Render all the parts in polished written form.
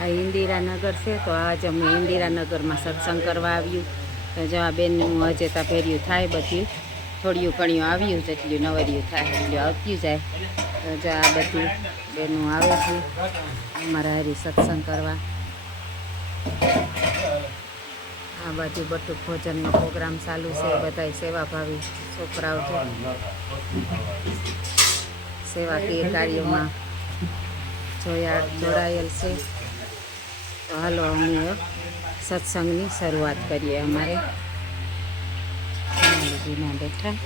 આ ઇન્દિરાનગર છે, તો આજ અમે ઇન્દિરાનગરમાં સત્સંગ કરવા આવ્યું. તો જો આ બેનનું હજે તા ભેર્યું થાય બધું, થોડિયું ઘણું આવ્યું છે, એટલું નવરિયું થાય એટલું આવતું જાય. તો જો આ બધું બેનું આવે છે અમારા હારી સત્સંગ કરવા. આ બાજુ બટુક ભોજનનો પ્રોગ્રામ ચાલુ છે, બધાય સેવાભાવી છોકરાઓ છે સેવાકીય કાર્યોમાં જોડાયેલ છે. તો હાલો અમે સત્સંગની શરૂઆત કરીએ. અમારે બેઠા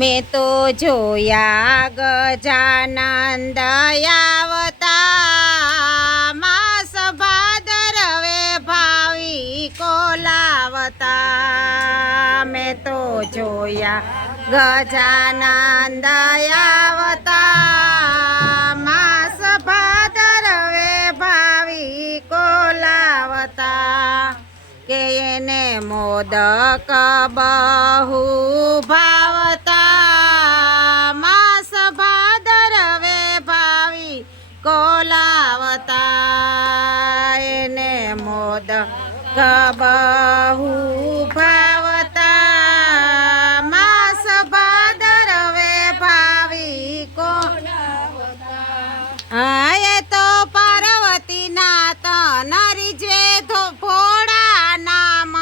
મેં તો જોયા ગજાનંદ આવતા, માસ ભાદરવે ભાવિકો લાવતા. મેં તો જોયા ગજાનંદ આવતા, માસ ભાદરવે ભાવિકો લાવતા. કે એને મોદક બહુ ભાવતા, માસ ભાદરવે ભાવિકો લાવતા. એને મોદક બહુ ભાવતા, માસ ભાદરવે ભાવિકો લાવતા. એ તો પાર્વતીના તન રીઝવે ભોળા નામ,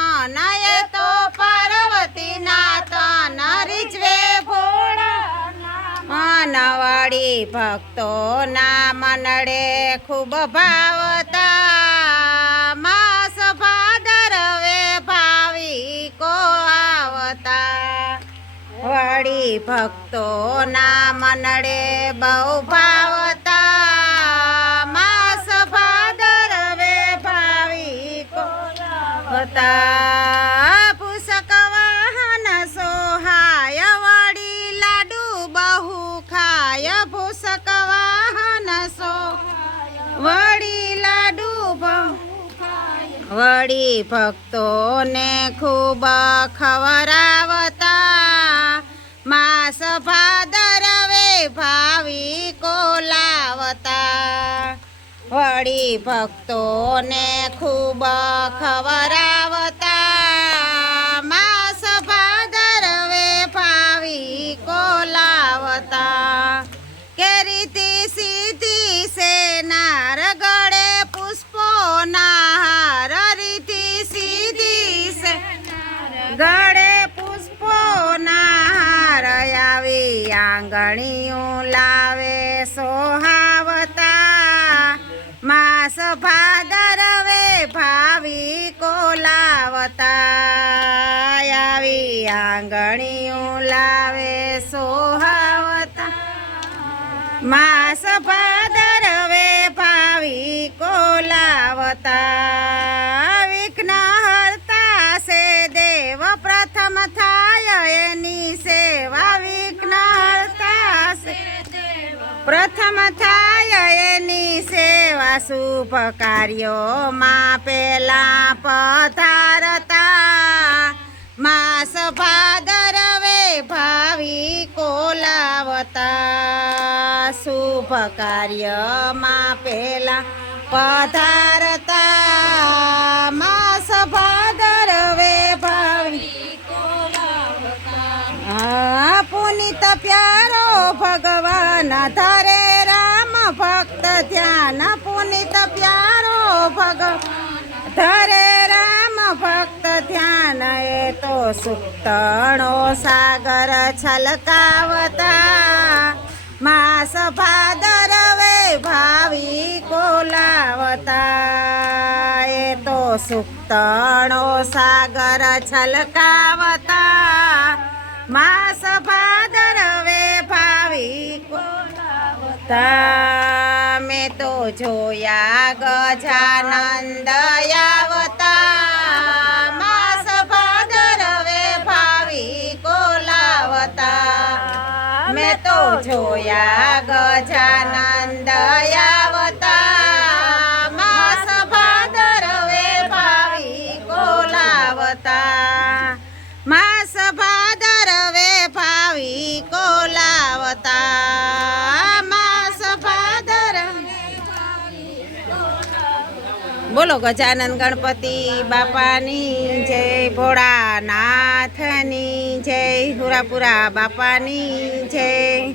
એ તો પાર્વતીના તન રીઝવે ભોળા નામ. વળી ભક્તોના મનડે ખૂબ ભાવતા, માસ ભાદરવે ભાવિકો આવતા. વળી ભક્તોના મનડે બહુ ભાવતા, માસ ભાદરવે ભાવિકો આવતા. પુષક વાહન સોહાય, વળી લાડુ બહુ ખાય. પુષક વાહન સોહાય, વળી લાડુ બહુ ખાય. વળી ભક્તોને ખૂબ ખવરાવતા, માસ ભાદરવે ભાવિકો લાવતા. વળી ભક્તોને ખૂબ ખવરાવતા, માસ ભાદરવે ભાવિકો લાવતા. કે રીતિ સીધી છે નાર, ગળે પુષ્પોના હાર. રીતિ સીધી છે ગળે પુષ્પોના હાર. આવી આંગણીયું લાવે સોહાવતા, માસ ભાદરવે ભાવિકો લાવતા. આવી આંગણીયું લાવે સોહાવતા, માસ ભાદરવે ભાવિકો લાવતા. વિઘ્ન હરતા છે દેવ પ્રથમ થાય એની સેવા. વિઘ્ન હરતા છે પ્રથમ થાય એની સેવા. શુભ કાર્યોમાં પેલા પધારતા, માસ ભાદરવે ભાવિકો લાવતા. શુભ કાર્યમાં પેલા પધારતા, માસ ભાદરવે ભાવિકો લાવતા. પુનિત પ્યારો ભગવાન ધરે રામ ભક્ત ધ્યાન. પુનિત પ્યારો ભગવાન ધરે રામ ભક્ત ધ્યાન. એ તો સુક્તણો સાગર છલકાવતા, માસ ભાદરવે ભાવિકો લાવતા. એ તો સુક્તણો સાગર છલકાવતા, માસ ભાદરવે ભાવિકો લાવતા. મેં તો જોયા ગજાનંદ આવતા, માસ ભાદરવે ભાવિકો લાવતા. મેં તો જોયા ગજાનંદ આવતા, માસ ભાદરવે ભાવિકો લાવતા. માસ ભાદરવે ભાવિકો લાવતા. માસ ભાદરવે બોલો ગજાનન ગણપતિ બાપાની જય, ભોળાનાથની જય, હુરાપુરા બાપાની જય.